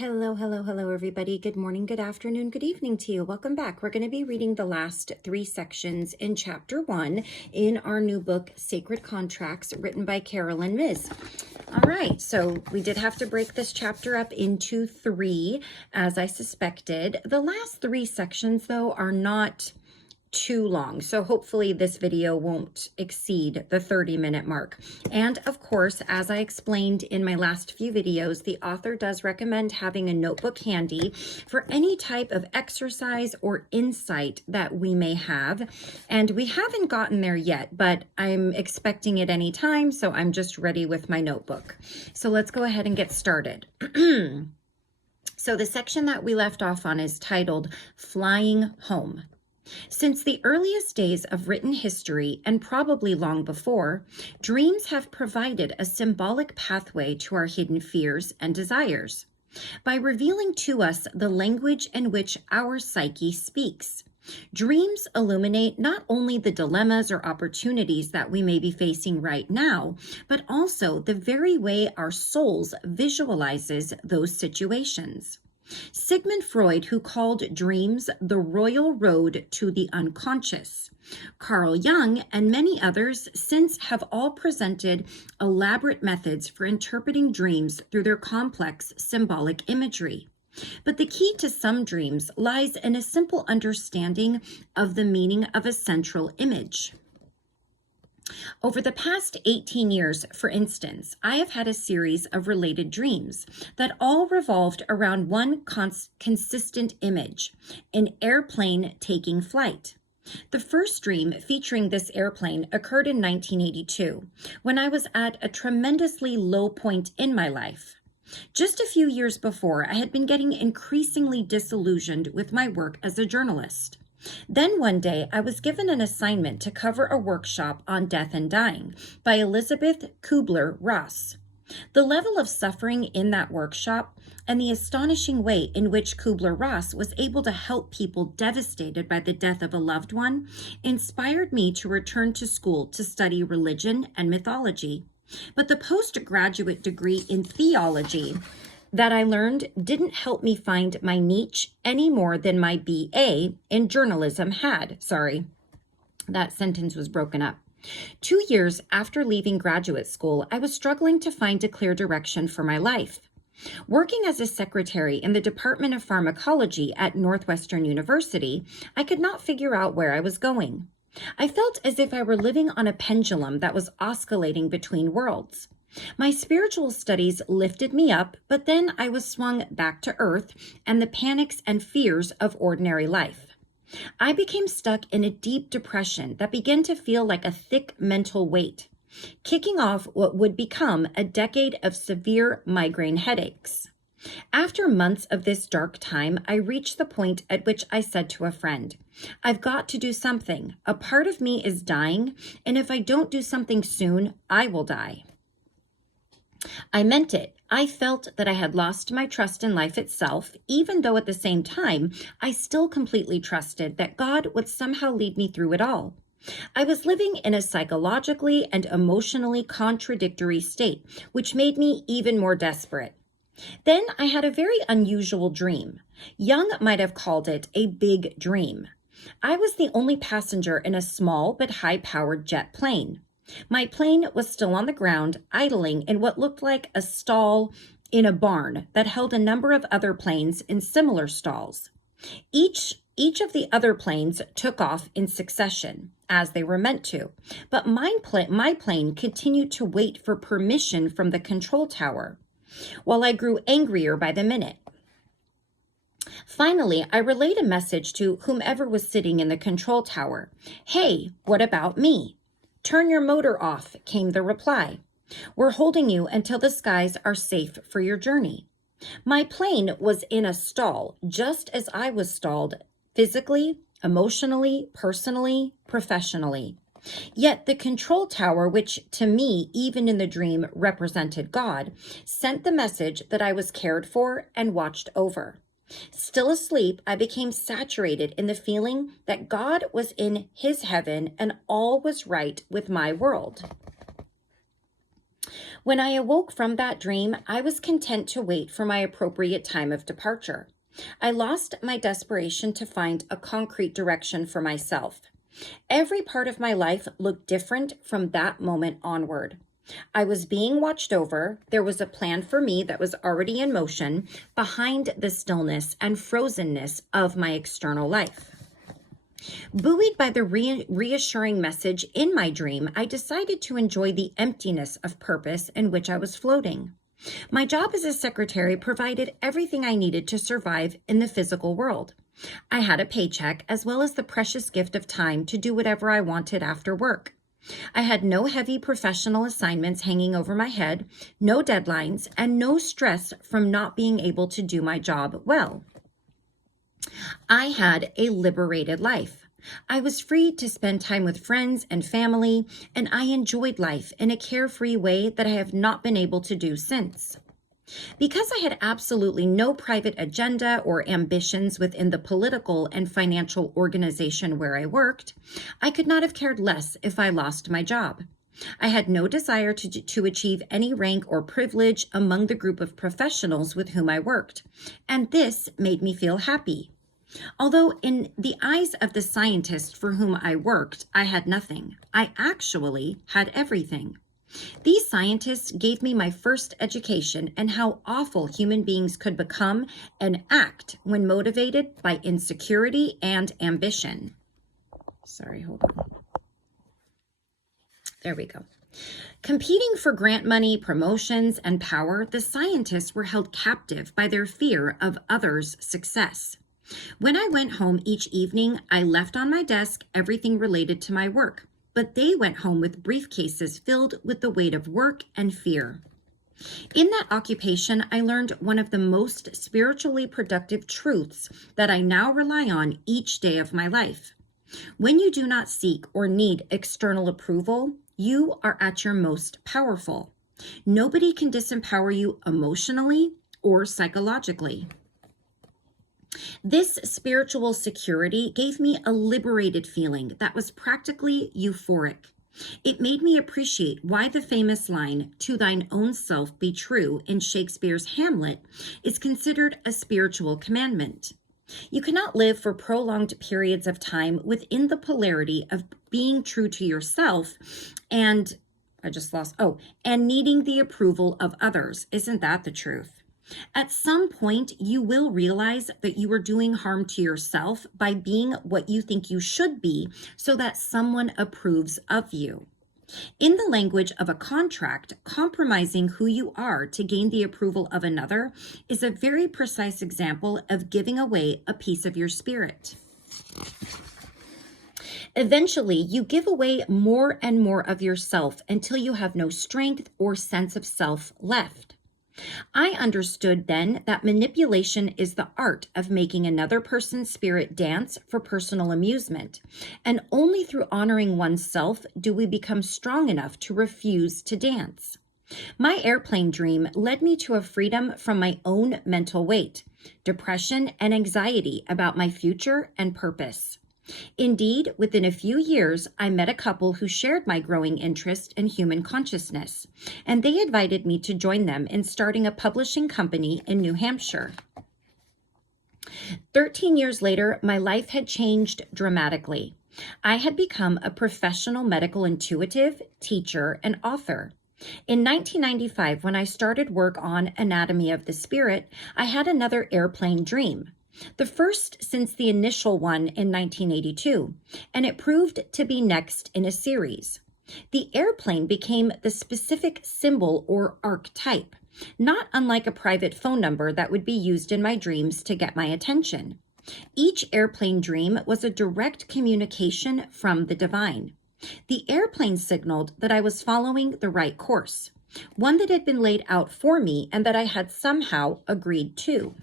Hello, hello, hello, everybody. Good morning, good afternoon, good evening to you. Welcome back. We're going to be reading the last 3 sections in chapter 1 in our new book, Sacred Contracts, written by Carolyn Myss. All right, so we did have to break this chapter up into 3, as I suspected. The last 3 sections, though, are not too long, so hopefully this video won't exceed the 30-minute mark. And of course, as I explained in my last few videos, the author does recommend having a notebook handy for any type of exercise or insight that we may have. And we haven't gotten there yet, but I'm expecting it any time, so I'm just ready with my notebook. So let's go ahead and get started. So the section that we left off on is titled Flying Home. Since the earliest days of written history, and probably long before, dreams have provided a symbolic pathway to our hidden fears and desires, by revealing to us the language in which our psyche speaks. Dreams illuminate not only the dilemmas or opportunities that we may be facing right now, but also the very way our souls visualizes those situations. Sigmund Freud, who called dreams the royal road to the unconscious. Carl Jung and many others since have all presented elaborate methods for interpreting dreams through their complex symbolic imagery. But the key to some dreams lies in a simple understanding of the meaning of a central image. Over the past 18 years, for instance, I have had a series of related dreams that all revolved around one consistent image, an airplane taking flight. The first dream featuring this airplane occurred in 1982, when I was at a tremendously low point in my life. Just a few years before, I had been getting increasingly disillusioned with my work as a journalist. Then one day, I was given an assignment to cover a workshop on death and dying by Elizabeth Kubler-Ross. The level of suffering in that workshop and the astonishing way in which Kubler-Ross was able to help people devastated by the death of a loved one inspired me to return to school to study religion and mythology. But the postgraduate degree in theology that I learned didn't help me find my niche any more than my BA in journalism had. Sorry, that sentence was broken up. 2 years after leaving graduate school, I was struggling to find a clear direction for my life. Working as a secretary in the Department of Pharmacology at Northwestern University, I could not figure out where I was going. I felt as if I were living on a pendulum that was oscillating between worlds. My spiritual studies lifted me up, but then I was swung back to earth and the panics and fears of ordinary life. I became stuck in a deep depression that began to feel like a thick mental weight, kicking off what would become a decade of severe migraine headaches. After months of this dark time, I reached the point at which I said to a friend, "I've got to do something. A part of me is dying, and if I don't do something soon, I will die." I meant it. I felt that I had lost my trust in life itself, even though at the same time, I still completely trusted that God would somehow lead me through it all. I was living in a psychologically and emotionally contradictory state, which made me even more desperate. Then I had a very unusual dream. Jung might have called it a big dream. I was the only passenger in a small but high-powered jet plane. My plane was still on the ground, idling in what looked like a stall in a barn that held a number of other planes in similar stalls. Each of the other planes took off in succession, as they were meant to, but my plane continued to wait for permission from the control tower, while I grew angrier by the minute. Finally, I relayed a message to whomever was sitting in the control tower. "Hey, what about me?" "Turn your motor off," came the reply. "We're holding you until the skies are safe for your journey." My plane was in a stall, just as I was stalled physically, emotionally, personally, professionally. Yet the control tower, which to me, even in the dream, represented God, sent the message that I was cared for and watched over. Still asleep, I became saturated in the feeling that God was in his heaven and all was right with my world. When I awoke from that dream, I was content to wait for my appropriate time of departure. I lost my desperation to find a concrete direction for myself. Every part of my life looked different from that moment onward. I was being watched over. There was a plan for me that was already in motion behind the stillness and frozenness of my external life. Buoyed by the reassuring message in my dream, I decided to enjoy the emptiness of purpose in which I was floating. My job as a secretary provided everything I needed to survive in the physical world. I had a paycheck as well as the precious gift of time to do whatever I wanted after work. I had no heavy professional assignments hanging over my head, no deadlines, and no stress from not being able to do my job well. I had a liberated life. I was free to spend time with friends and family, and I enjoyed life in a carefree way that I have not been able to do since. Because I had absolutely no private agenda or ambitions within the political and financial organization where I worked, I could not have cared less if I lost my job. I had no desire to achieve any rank or privilege among the group of professionals with whom I worked, and this made me feel happy. Although in the eyes of the scientists for whom I worked, I had nothing, I actually had everything. These scientists gave me my first education in how awful human beings could become and act when motivated by insecurity and ambition. Sorry, hold on. There we go. Competing for grant money, promotions, and power, the scientists were held captive by their fear of others' success. When I went home each evening, I left on my desk everything related to my work, but they went home with briefcases filled with the weight of work and fear. In that occupation, I learned one of the most spiritually productive truths that I now rely on each day of my life. When you do not seek or need external approval, you are at your most powerful. Nobody can disempower you emotionally or psychologically. This spiritual security gave me a liberated feeling that was practically euphoric. It made me appreciate why the famous line, "To thine own self be true," in Shakespeare's Hamlet, is considered a spiritual commandment. You cannot live for prolonged periods of time within the polarity of being true to yourself and needing the approval of others. Isn't that the truth? At some point, you will realize that you are doing harm to yourself by being what you think you should be so that someone approves of you. In the language of a contract, compromising who you are to gain the approval of another is a very precise example of giving away a piece of your spirit. Eventually, you give away more and more of yourself until you have no strength or sense of self left. I understood then that manipulation is the art of making another person's spirit dance for personal amusement, and only through honoring oneself do we become strong enough to refuse to dance. My airplane dream led me to a freedom from my own mental weight, depression, and anxiety about my future and purpose. Indeed, within a few years, I met a couple who shared my growing interest in human consciousness, and they invited me to join them in starting a publishing company in New Hampshire. 13 years later, my life had changed dramatically. I had become a professional medical intuitive, teacher, and author. In 1995, when I started work on Anatomy of the Spirit, I had another airplane dream. The first since the initial one in 1982, and it proved to be next in a series. The airplane became the specific symbol or archetype, not unlike a private phone number that would be used in my dreams to get my attention. Each airplane dream was a direct communication from the divine. The airplane signaled that I was following the right course, one that had been laid out for me and that I had somehow agreed to.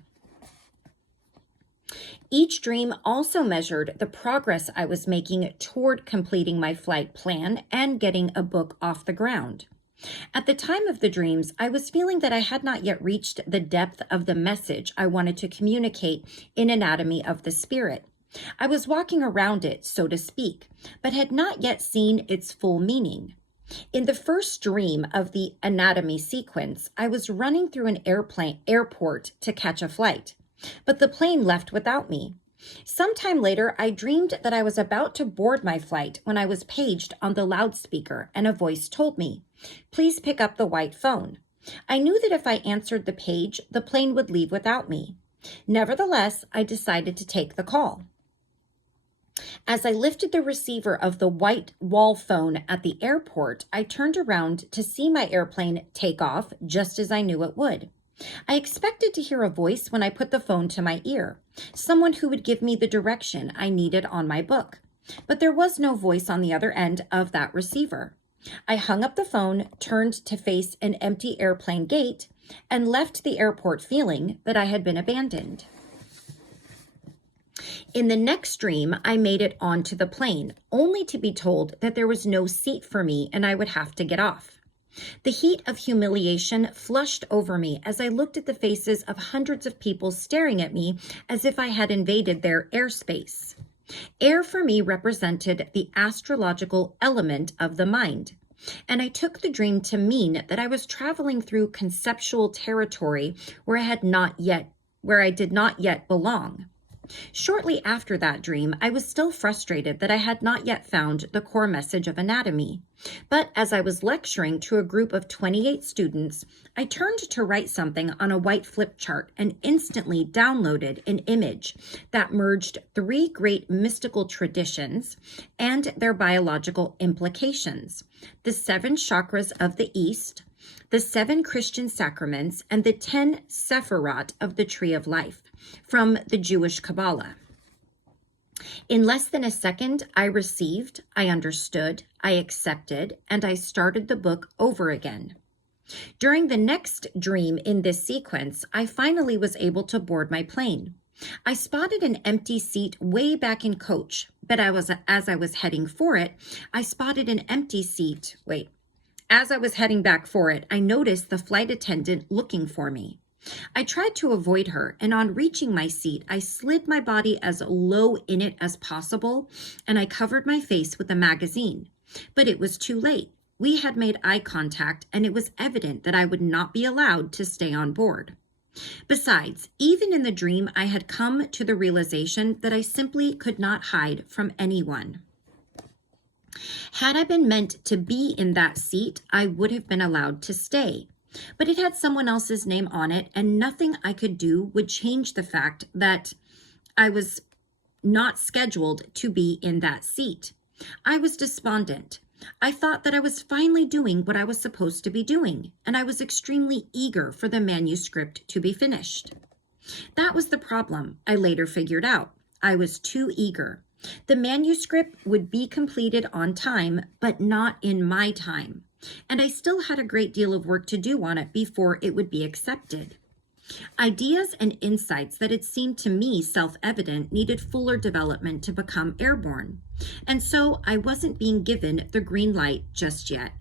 Each dream also measured the progress I was making toward completing my flight plan and getting a book off the ground. At the time of the dreams, I was feeling that I had not yet reached the depth of the message I wanted to communicate in Anatomy of the Spirit. I was walking around it, so to speak, but had not yet seen its full meaning. In the first dream of the anatomy sequence, I was running through an airport to catch a flight, but the plane left without me. Sometime later, I dreamed that I was about to board my flight when I was paged on the loudspeaker and a voice told me, "Please pick up the white phone." I knew that if I answered the page, the plane would leave without me. Nevertheless, I decided to take the call. As I lifted the receiver of the white wall phone at the airport, I turned around to see my airplane take off just as I knew it would. I expected to hear a voice when I put the phone to my ear, someone who would give me the direction I needed on my book. But there was no voice on the other end of that receiver. I hung up the phone, turned to face an empty airplane gate, and left the airport feeling that I had been abandoned. In the next dream, I made it onto the plane, only to be told that there was no seat for me and I would have to get off. The heat of humiliation flushed over me as I looked at the faces of hundreds of people staring at me as if I had invaded their airspace. Air for me represented the astrological element of the mind, and I took the dream to mean that I was traveling through conceptual territory where I did not yet belong. Shortly after that dream, I was still frustrated that I had not yet found the core message of anatomy. But as I was lecturing to a group of 28 students, I turned to write something on a white flip chart and instantly downloaded an image that merged 3 great mystical traditions and their biological implications: the 7 chakras of the East, the 7 Christian sacraments, and the 10 sephirot of the Tree of Life from the Jewish Kabbalah. In less than a second, I received, I understood, I accepted, and I started the book over again. During the next dream in this sequence, I finally was able to board my plane. I spotted an empty seat way back in coach, but as I was heading for it, I spotted an empty seat. As I was heading back for it, I noticed the flight attendant looking for me. I tried to avoid her, and on reaching my seat, I slid my body as low in it as possible, and I covered my face with a magazine. But it was too late. We had made eye contact, and it was evident that I would not be allowed to stay on board. Besides, even in the dream, I had come to the realization that I simply could not hide from anyone. Had I been meant to be in that seat, I would have been allowed to stay. But it had someone else's name on it, and nothing I could do would change the fact that I was not scheduled to be in that seat. I was despondent. I thought that I was finally doing what I was supposed to be doing, and I was extremely eager for the manuscript to be finished. That was the problem, I later figured out. I was too eager. The manuscript would be completed on time, but not in my time. And I still had a great deal of work to do on it before it would be accepted. Ideas and insights that had seemed to me self-evident needed fuller development to become airborne. And so I wasn't being given the green light just yet.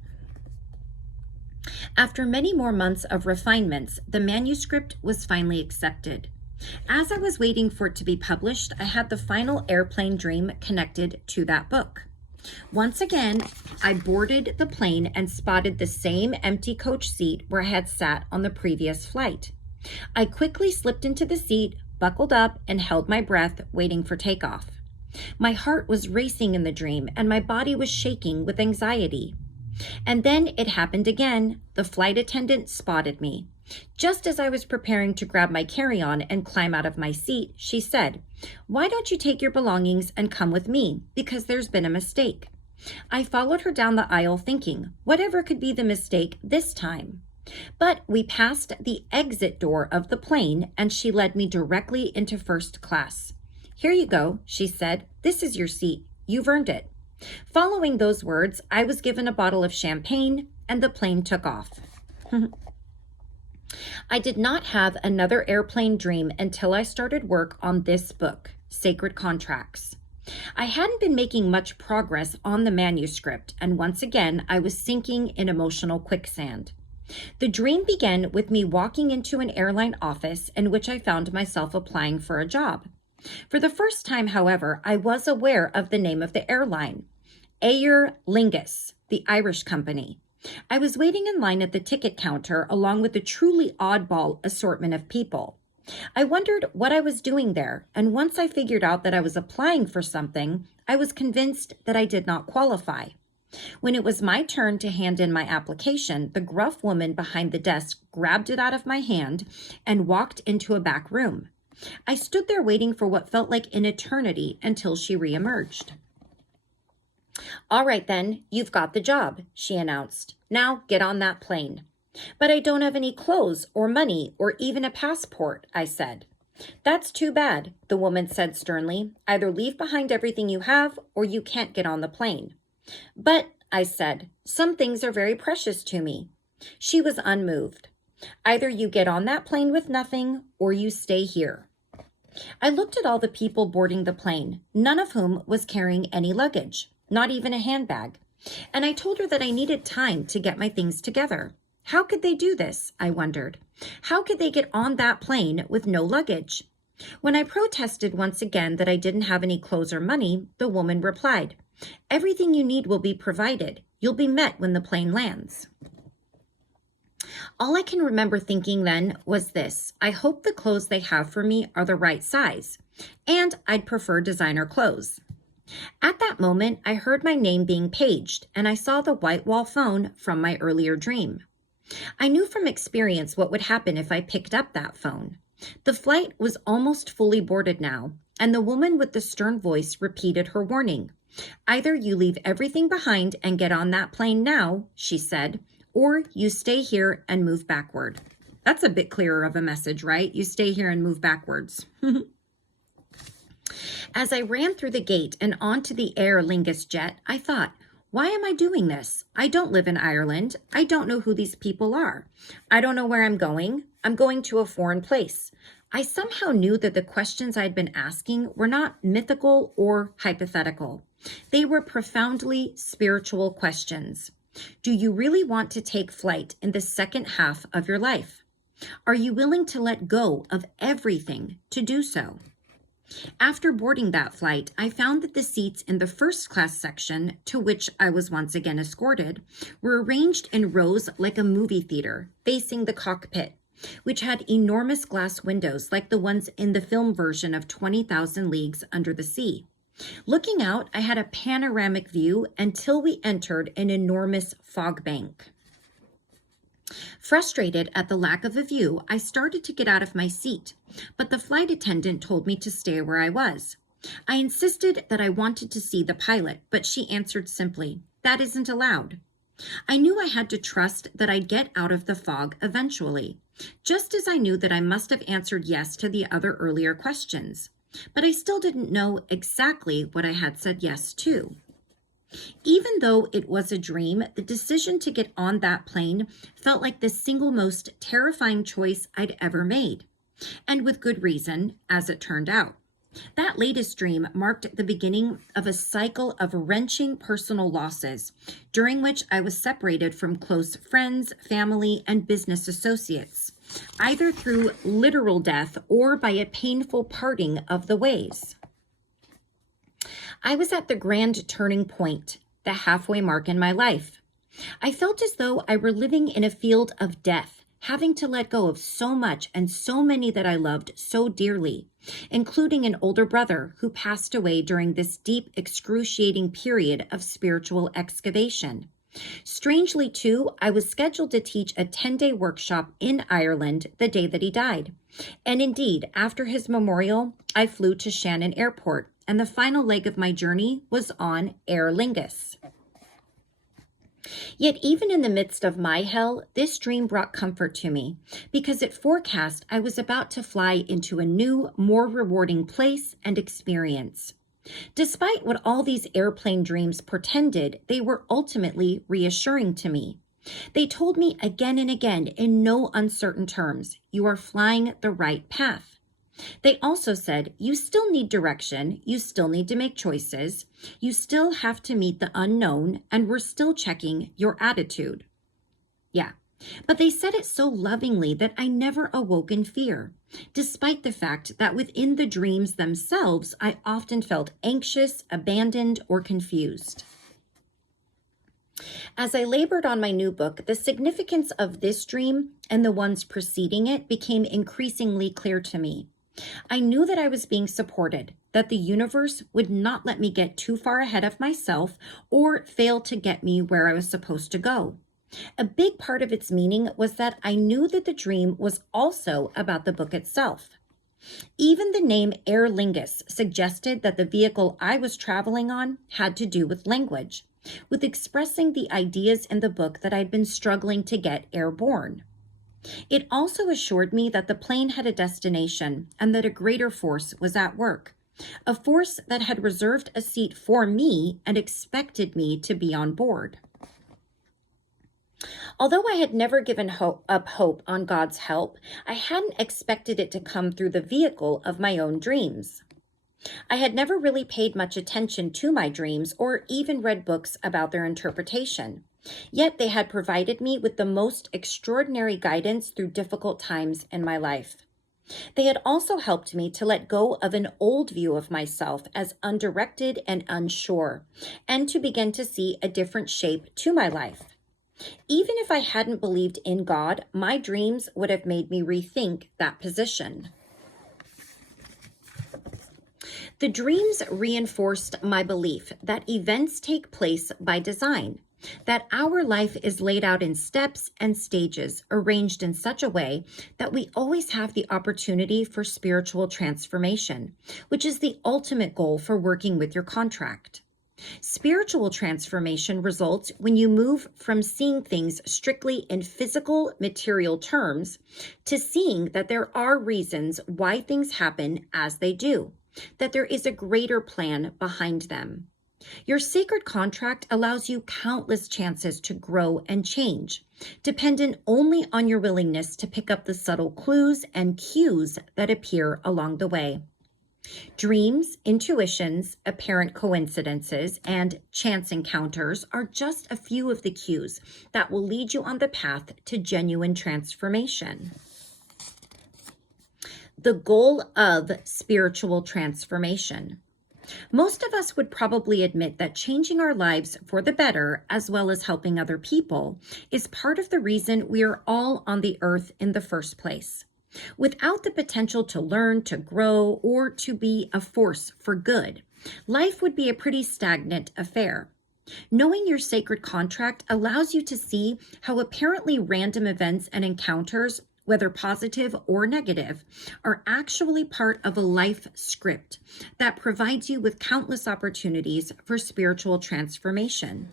After many more months of refinements, the manuscript was finally accepted. As I was waiting for it to be published, I had the final airplane dream connected to that book. Once again, I boarded the plane and spotted the same empty coach seat where I had sat on the previous flight. I quickly slipped into the seat, buckled up, and held my breath, waiting for takeoff. My heart was racing in the dream, and my body was shaking with anxiety. And then it happened again. The flight attendant spotted me. Just as I was preparing to grab my carry-on and climb out of my seat, she said, "Why don't you take your belongings and come with me, because there's been a mistake." I followed her down the aisle thinking, whatever could be the mistake this time? But we passed the exit door of the plane, and she led me directly into first class. "Here you go," she said. "This is your seat. You've earned it." Following those words, I was given a bottle of champagne, and the plane took off. I did not have another airplane dream until I started work on this book, Sacred Contracts. I hadn't been making much progress on the manuscript, and once again, I was sinking in emotional quicksand. The dream began with me walking into an airline office in which I found myself applying for a job. For the first time, however, I was aware of the name of the airline, Aer Lingus, the Irish company. I was waiting in line at the ticket counter along with a truly oddball assortment of people. I wondered what I was doing there, and once I figured out that I was applying for something, I was convinced that I did not qualify. When it was my turn to hand in my application, the gruff woman behind the desk grabbed it out of my hand and walked into a back room. I stood there waiting for what felt like an eternity until she reemerged. "All right then, you've got the job," she announced. "Now get on that plane." "But I don't have any clothes or money or even a passport," I said. "That's too bad," the woman said sternly. "Either leave behind everything you have or you can't get on the plane." "But," I said, "some things are very precious to me." She was unmoved. "Either you get on that plane with nothing or you stay here." I looked at all the people boarding the plane, none of whom was carrying any luggage, not even a handbag. And I told her that I needed time to get my things together. How could they do this? I wondered. How could they get on that plane with no luggage? When I protested once again that I didn't have any clothes or money, the woman replied, "Everything you need will be provided. You'll be met when the plane lands." All I can remember thinking then was this: I hope the clothes they have for me are the right size, and I'd prefer designer clothes. At that moment, I heard my name being paged, and I saw the white wall phone from my earlier dream. I knew from experience what would happen if I picked up that phone. The flight was almost fully boarded now, and the woman with the stern voice repeated her warning. "Either you leave everything behind and get on that plane now," she said, "or you stay here and move backward." That's a bit clearer of a message, right? You stay here and move backwards. As I ran through the gate and onto the Aer Lingus jet, I thought, why am I doing this? I don't live in Ireland. I don't know who these people are. I don't know where I'm going. I'm going to a foreign place. I somehow knew that the questions I'd been asking were not mythical or hypothetical. They were profoundly spiritual questions. Do you really want to take flight in the second half of your life? Are you willing to let go of everything to do so? After boarding that flight, I found that the seats in the first class section, to which I was once again escorted, were arranged in rows like a movie theater, facing the cockpit, which had enormous glass windows like the ones in the film version of 20,000 Leagues Under the Sea. Looking out, I had a panoramic view until we entered an enormous fog bank. Frustrated at the lack of a view, I started to get out of my seat, but the flight attendant told me to stay where I was. I insisted that I wanted to see the pilot, but she answered simply, "That isn't allowed." I knew I had to trust that I'd get out of the fog eventually, just as I knew that I must have answered yes to the other earlier questions, but I still didn't know exactly what I had said yes to. Even though it was a dream, the decision to get on that plane felt like the single most terrifying choice I'd ever made. And with good reason, as it turned out. That latest dream marked the beginning of a cycle of wrenching personal losses, during which I was separated from close friends, family, and business associates, either through literal death or by a painful parting of the ways. I was at the grand turning point, the halfway mark in my life. I felt as though I were living in a field of death, having to let go of so much and so many that I loved so dearly, including an older brother who passed away during this deep, excruciating period of spiritual excavation. Strangely, too, I was scheduled to teach a 10-day workshop in Ireland the day that he died. And indeed, after his memorial, I flew to Shannon Airport, and the final leg of my journey was on Aer Lingus. Yet even in the midst of my hell, this dream brought comfort to me, because it forecast I was about to fly into a new, more rewarding place and experience. Despite what all these airplane dreams portended, they were ultimately reassuring to me. They told me again and again in no uncertain terms, you are flying the right path. They also said, you still need direction, you still need to make choices, you still have to meet the unknown, and we're still checking your attitude. Yeah, but they said it so lovingly that I never awoke in fear, despite the fact that within the dreams themselves, I often felt anxious, abandoned, or confused. As I labored on my new book, the significance of this dream and the ones preceding it became increasingly clear to me. I knew that I was being supported, that the universe would not let me get too far ahead of myself or fail to get me where I was supposed to go. A big part of its meaning was that I knew that the dream was also about the book itself. Even the name Aer Lingus suggested that the vehicle I was traveling on had to do with language, with expressing the ideas in the book that I'd been struggling to get airborne. It also assured me that the plane had a destination and that a greater force was at work, a force that had reserved a seat for me and expected me to be on board. Although I had never given up hope on God's help, I hadn't expected it to come through the vehicle of my own dreams. I had never really paid much attention to my dreams or even read books about their interpretation. Yet they had provided me with the most extraordinary guidance through difficult times in my life. They had also helped me to let go of an old view of myself as undirected and unsure, and to begin to see a different shape to my life. Even if I hadn't believed in God, my dreams would have made me rethink that position. The dreams reinforced my belief that events take place by design, that our life is laid out in steps and stages arranged in such a way that we always have the opportunity for spiritual transformation, which is the ultimate goal for working with your contract. Spiritual transformation results when you move from seeing things strictly in physical, material terms to seeing that there are reasons why things happen as they do, that there is a greater plan behind them. Your sacred contract allows you countless chances to grow and change, dependent only on your willingness to pick up the subtle clues and cues that appear along the way. Dreams, intuitions, apparent coincidences, and chance encounters are just a few of the cues that will lead you on the path to genuine transformation. The goal of spiritual transformation. Most of us would probably admit that changing our lives for the better, as well as helping other people, is part of the reason we are all on the earth in the first place. Without the potential to learn, to grow, or to be a force for good, life would be a pretty stagnant affair. Knowing your sacred contract allows you to see how apparently random events and encounters, whether positive or negative, are actually part of a life script that provides you with countless opportunities for spiritual transformation.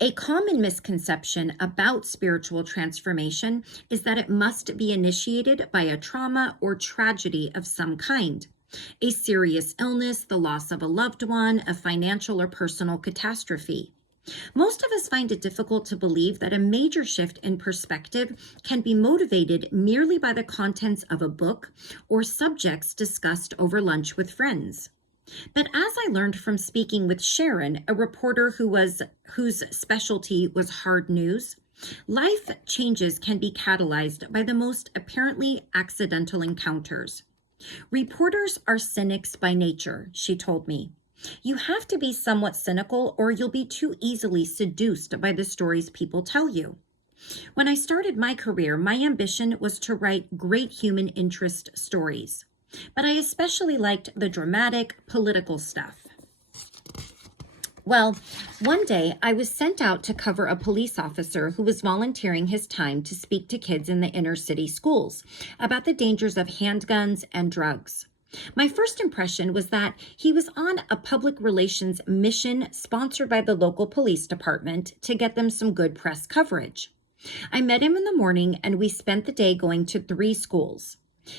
A common misconception about spiritual transformation is that it must be initiated by a trauma or tragedy of some kind. A serious illness, the loss of a loved one, a financial or personal catastrophe. Most of us find it difficult to believe that a major shift in perspective can be motivated merely by the contents of a book or subjects discussed over lunch with friends. But as I learned from speaking with Sharon, a reporter whose specialty was hard news, life changes can be catalyzed by the most apparently accidental encounters. Reporters are cynics by nature, she told me. You have to be somewhat cynical or you'll be too easily seduced by the stories people tell you. When I started my career, my ambition was to write great human interest stories. But I especially liked the dramatic, political stuff. Well, one day I was sent out to cover a police officer who was volunteering his time to speak to kids in the inner city schools about the dangers of handguns and drugs. My first impression was that he was on a public relations mission sponsored by the local police department to get them some good press coverage. I met him in the morning and we spent the day going to 3 schools.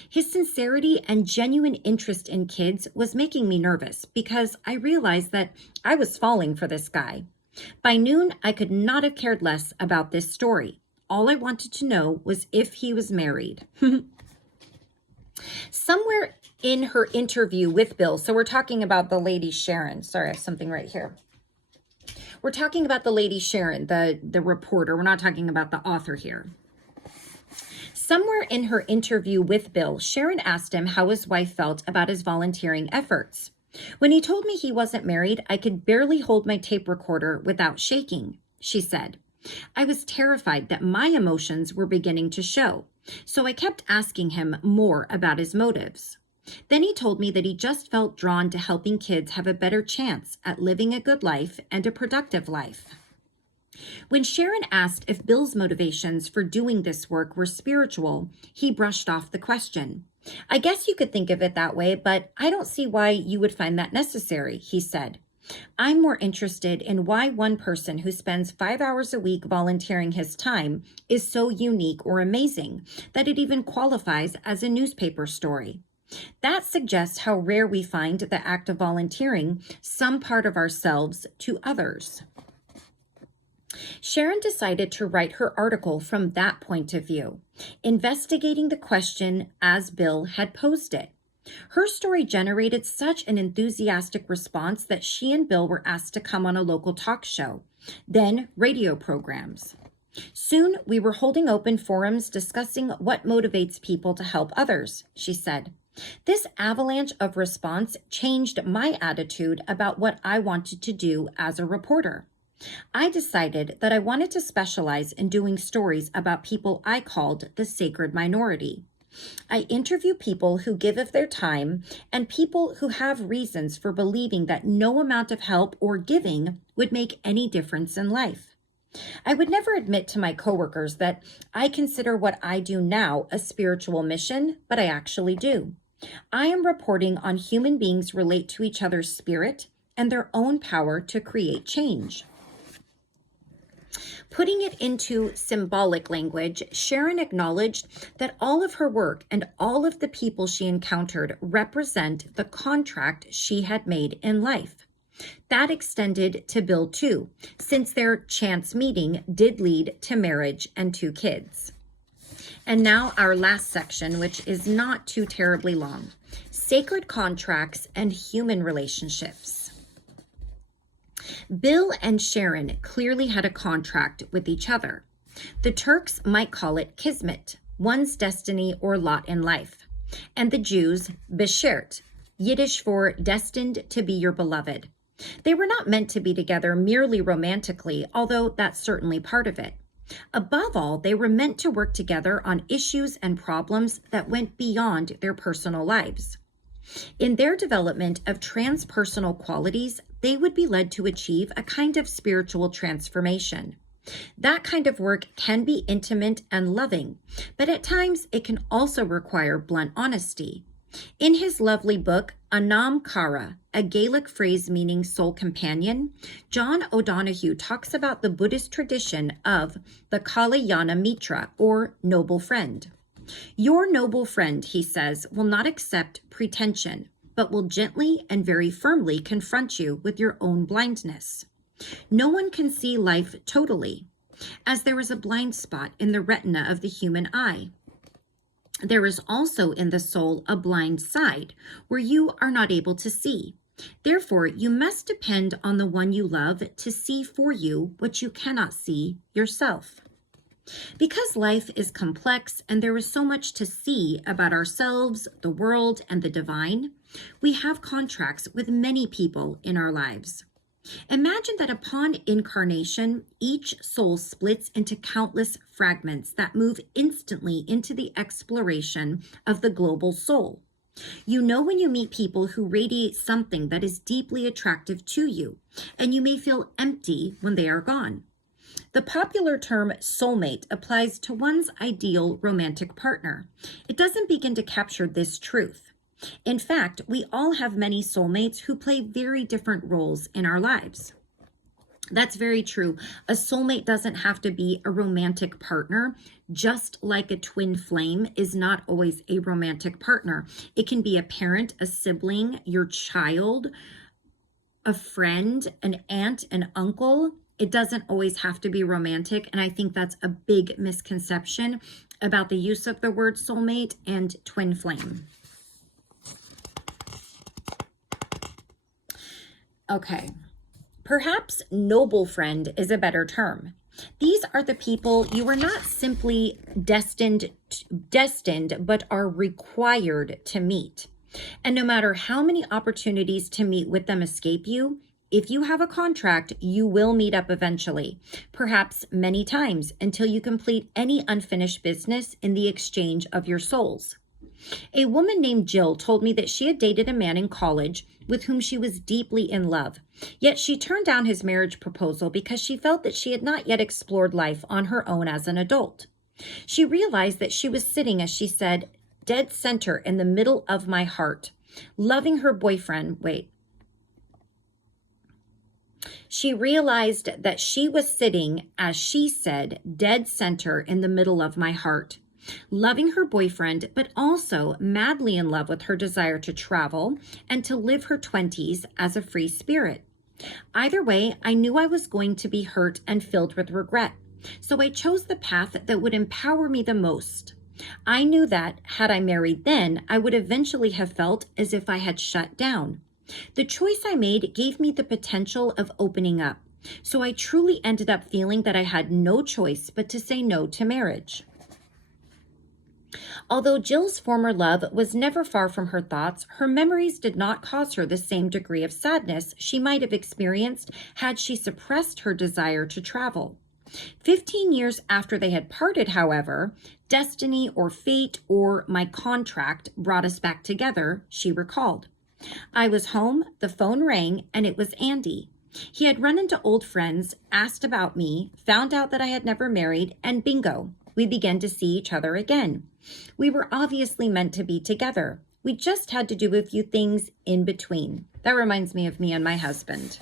His sincerity and genuine interest in kids was making me nervous because I realized that I was falling for this guy. By noon, I could not have cared less about this story. All I wanted to know was if he was married. Somewhere in her interview with Bill, so we're talking about the lady Sharon. Sorry, I have something right here. We're talking about the lady Sharon, the reporter. We're not talking about the author here. Somewhere in her interview with Bill, Sharon asked him how his wife felt about his volunteering efforts. When he told me he wasn't married, I could barely hold my tape recorder without shaking, she said. I was terrified that my emotions were beginning to show, so I kept asking him more about his motives. Then he told me that he just felt drawn to helping kids have a better chance at living a good life and a productive life. When Sharon asked if Bill's motivations for doing this work were spiritual, he brushed off the question. I guess you could think of it that way, but I don't see why you would find that necessary, he said. I'm more interested in why one person who spends 5 hours a week volunteering his time is so unique or amazing that it even qualifies as a newspaper story. That suggests how rare we find the act of volunteering some part of ourselves to others. Sharon decided to write her article from that point of view, investigating the question as Bill had posed it. Her story generated such an enthusiastic response that she and Bill were asked to come on a local talk show, then radio programs. Soon, we were holding open forums discussing what motivates people to help others, she said. This avalanche of response changed my attitude about what I wanted to do as a reporter. I decided that I wanted to specialize in doing stories about people I called the sacred minority. I interview people who give of their time and people who have reasons for believing that no amount of help or giving would make any difference in life. I would never admit to my coworkers that I consider what I do now a spiritual mission, but I actually do. I am reporting on human beings relate to each other's spirit and their own power to create change. Putting it into symbolic language, Sharon acknowledged that all of her work and all of the people she encountered represent the contract she had made in life. That extended to Bill too, since their chance meeting did lead to marriage and 2 kids. And now our last section, which is not too terribly long, sacred contracts and human relationships. Bill and Sharon clearly had a contract with each other. The Turks might call it kismet, one's destiny or lot in life, and the Jews, beshert, Yiddish for destined to be your beloved. They were not meant to be together merely romantically, although that's certainly part of it. Above all, they were meant to work together on issues and problems that went beyond their personal lives. In their development of transpersonal qualities, they would be led to achieve a kind of spiritual transformation. That kind of work can be intimate and loving, but at times it can also require blunt honesty. In his lovely book, Anam Cara, a Gaelic phrase meaning soul companion, John O'Donohue talks about the Buddhist tradition of the Kalyana Mitra, or noble friend. Your noble friend, he says, will not accept pretension, but will gently and very firmly confront you with your own blindness. No one can see life totally, as there is a blind spot in the retina of the human eye. There is also in the soul a blind side, where you are not able to see. Therefore, you must depend on the one you love to see for you what you cannot see yourself. Because life is complex and there is so much to see about ourselves, the world, and the divine, we have contracts with many people in our lives. Imagine that upon incarnation, each soul splits into countless fragments that move instantly into the exploration of the global soul. You know when you meet people who radiate something that is deeply attractive to you, and you may feel empty when they are gone. The popular term soulmate applies to one's ideal romantic partner. It doesn't begin to capture this truth. In fact, we all have many soulmates who play very different roles in our lives. That's very true. A soulmate doesn't have to be a romantic partner, just like a twin flame is not always a romantic partner. It can be a parent, a sibling, your child, a friend, an aunt, an uncle. It doesn't always have to be romantic, and I think that's a big misconception about the use of the word soulmate and twin flame. Okay, perhaps noble friend is a better term. These are the people you are not simply destined, but are required to meet. And no matter how many opportunities to meet with them escape you, if you have a contract, you will meet up eventually, perhaps many times until you complete any unfinished business in the exchange of your souls. A woman named Jill told me that she had dated a man in college with whom she was deeply in love, yet she turned down his marriage proposal because she felt that she had not yet explored life on her own as an adult. She realized that she was sitting, as she said, dead center in the middle of my heart, loving her boyfriend. She realized that she was sitting, as she said, dead center in the middle of my heart, loving her boyfriend, but also madly in love with her desire to travel and to live her 20s as a free spirit. Either way, I knew I was going to be hurt and filled with regret, so I chose the path that would empower me the most. I knew that, had I married then, I would eventually have felt as if I had shut down. The choice I made gave me the potential of opening up, so I truly ended up feeling that I had no choice but to say no to marriage. Although Jill's former love was never far from her thoughts, her memories did not cause her the same degree of sadness she might have experienced had she suppressed her desire to travel. 15 years after they had parted, however, destiny or fate or my contract brought us back together, she recalled. I was home, the phone rang, and it was Andy. He had run into old friends, asked about me, found out that I had never married, and bingo, we began to see each other again. We were obviously meant to be together. We just had to do a few things in between. That reminds me of me and my husband.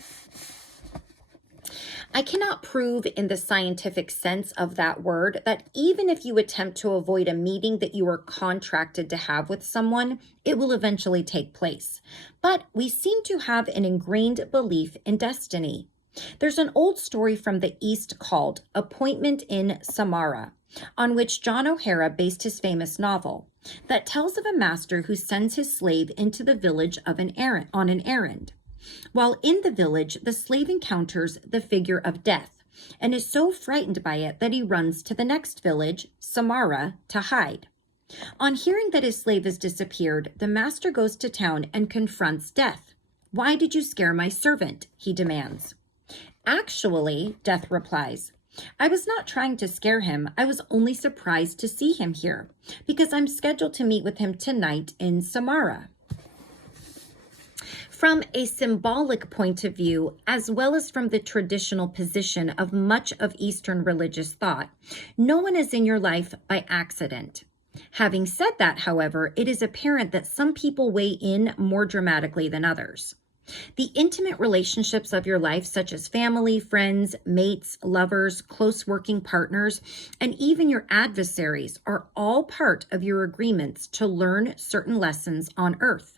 I cannot prove in the scientific sense of that word that even if you attempt to avoid a meeting that you are contracted to have with someone, it will eventually take place. But we seem to have an ingrained belief in destiny. There's an old story from the East called Appointment in Samara, on which John O'Hara based his famous novel, that tells of a master who sends his slave into the village on an errand. While in the village, the slave encounters the figure of death and is so frightened by it that he runs to the next village, Samara, to hide. On hearing that his slave has disappeared, the master goes to town and confronts Death. "Why did you scare my servant?" he demands. "Actually," Death replies, "I was not trying to scare him. I was only surprised to see him here because I'm scheduled to meet with him tonight in Samara." From a symbolic point of view, as well as from the traditional position of much of Eastern religious thought, no one is in your life by accident. Having said that, however, it is apparent that some people weigh in more dramatically than others. The intimate relationships of your life, such as family, friends, mates, lovers, close working partners, and even your adversaries, are all part of your agreements to learn certain lessons on earth.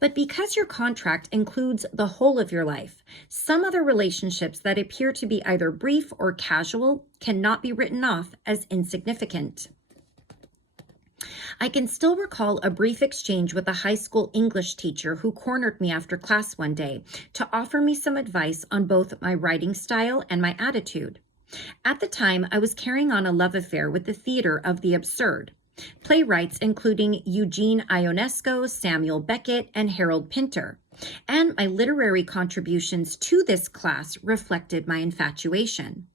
But because your contract includes the whole of your life, some other relationships that appear to be either brief or casual cannot be written off as insignificant. I can still recall a brief exchange with a high school English teacher who cornered me after class one day to offer me some advice on both my writing style and my attitude. At the time, I was carrying on a love affair with the theater of the absurd. Playwrights including Eugene Ionesco, Samuel Beckett, and Harold Pinter, and my literary contributions to this class reflected my infatuation.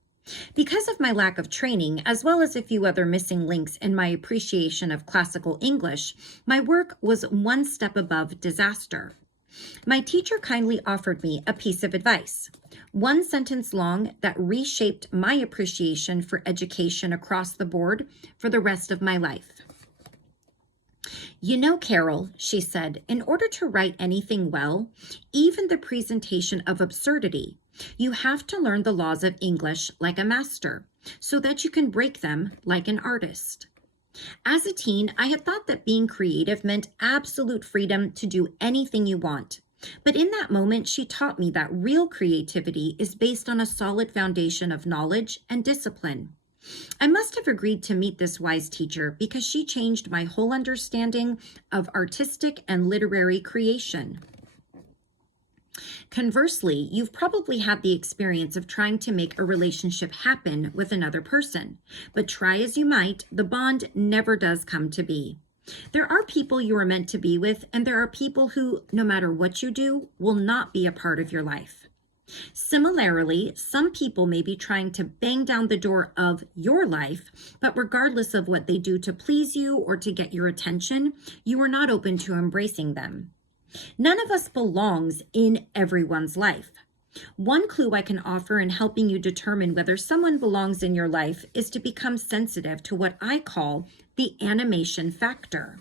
Because of my lack of training, as well as a few other missing links in my appreciation of classical English, my work was one step above disaster. My teacher kindly offered me a piece of advice, one sentence long that reshaped my appreciation for education across the board for the rest of my life. "You know, Carol," she said, "in order to write anything well, even the presentation of absurdity, you have to learn the laws of English like a master, so that you can break them like an artist." As a teen, I had thought that being creative meant absolute freedom to do anything you want. But in that moment, she taught me that real creativity is based on a solid foundation of knowledge and discipline. I must have agreed to meet this wise teacher because she changed my whole understanding of artistic and literary creation. Conversely, you've probably had the experience of trying to make a relationship happen with another person, but try as you might, the bond never does come to be. There are people you are meant to be with, and there are people who, no matter what you do, will not be a part of your life. Similarly, some people may be trying to bang down the door of your life, but regardless of what they do to please you or to get your attention, you are not open to embracing them. None of us belongs in everyone's life. One clue I can offer in helping you determine whether someone belongs in your life is to become sensitive to what I call the animation factor.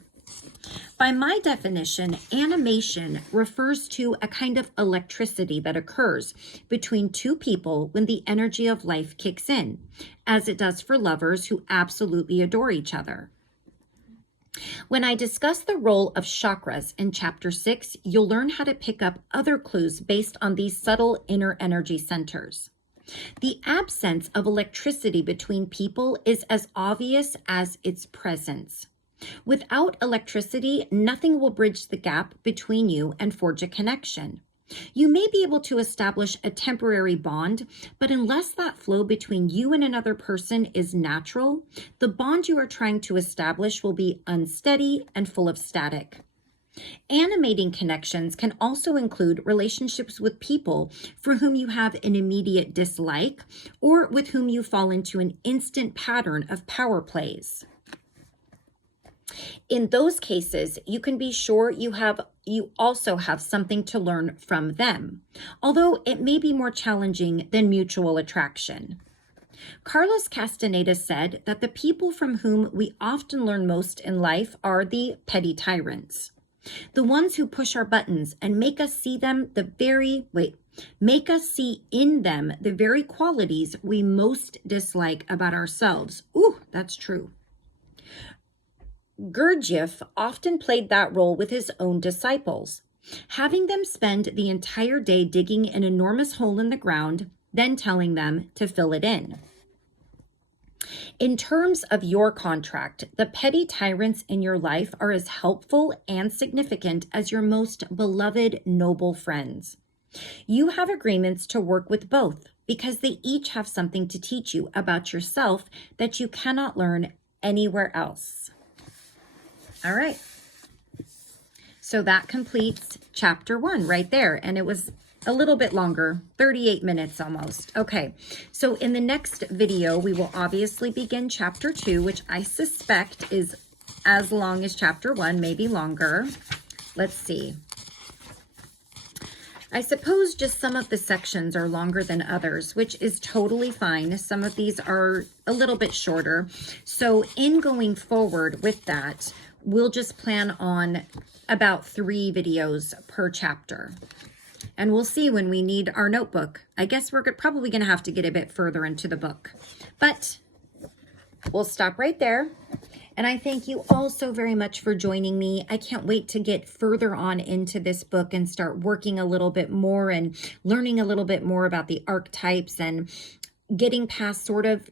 By my definition, animation refers to a kind of electricity that occurs between two people when the energy of life kicks in, as it does for lovers who absolutely adore each other. When I discuss the role of chakras in Chapter 6, you'll learn how to pick up other clues based on these subtle inner energy centers. The absence of electricity between people is as obvious as its presence. Without electricity, nothing will bridge the gap between you and forge a connection. You may be able to establish a temporary bond, but unless that flow between you and another person is natural, the bond you are trying to establish will be unsteady and full of static. Animating connections can also include relationships with people for whom you have an immediate dislike or with whom you fall into an instant pattern of power plays. In those cases, you can be sure you also have something to learn from them, although it may be more challenging than mutual attraction. Carlos Castaneda said that the people from whom we often learn most in life are the petty tyrants, the ones who push our buttons and make us see in them the very qualities we most dislike about ourselves. Ooh, that's true. Gurdjieff often played that role with his own disciples, having them spend the entire day digging an enormous hole in the ground, then telling them to fill it in. In terms of your contract, the petty tyrants in your life are as helpful and significant as your most beloved noble friends. You have agreements to work with both because they each have something to teach you about yourself that you cannot learn anywhere else. All right. So that completes Chapter 1 right there. And it was a little bit longer, 38 minutes almost. Okay. So in the next video, we will obviously begin Chapter 2, which I suspect is as long as Chapter 1, maybe longer. Let's see. I suppose just some of the sections are longer than others, which is totally fine. Some of these are a little bit shorter. So in going forward with that, we'll just plan on about 3 videos per chapter. And we'll see when we need our notebook. I guess we're probably going to have to get a bit further into the book. But we'll stop right there. And I thank you all so very much for joining me. I can't wait to get further on into this book and start working a little bit more and learning a little bit more about the archetypes and getting past sort of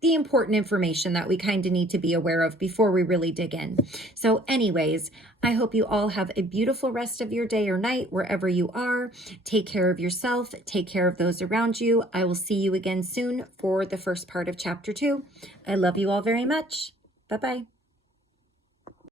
the important information that we kind of need to be aware of before we really dig in. So anyways, I hope you all have a beautiful rest of your day or night wherever you are. Take care of yourself. Take care of those around you. I will see you again soon for the first part of Chapter 2. I love you all very much. Bye-bye.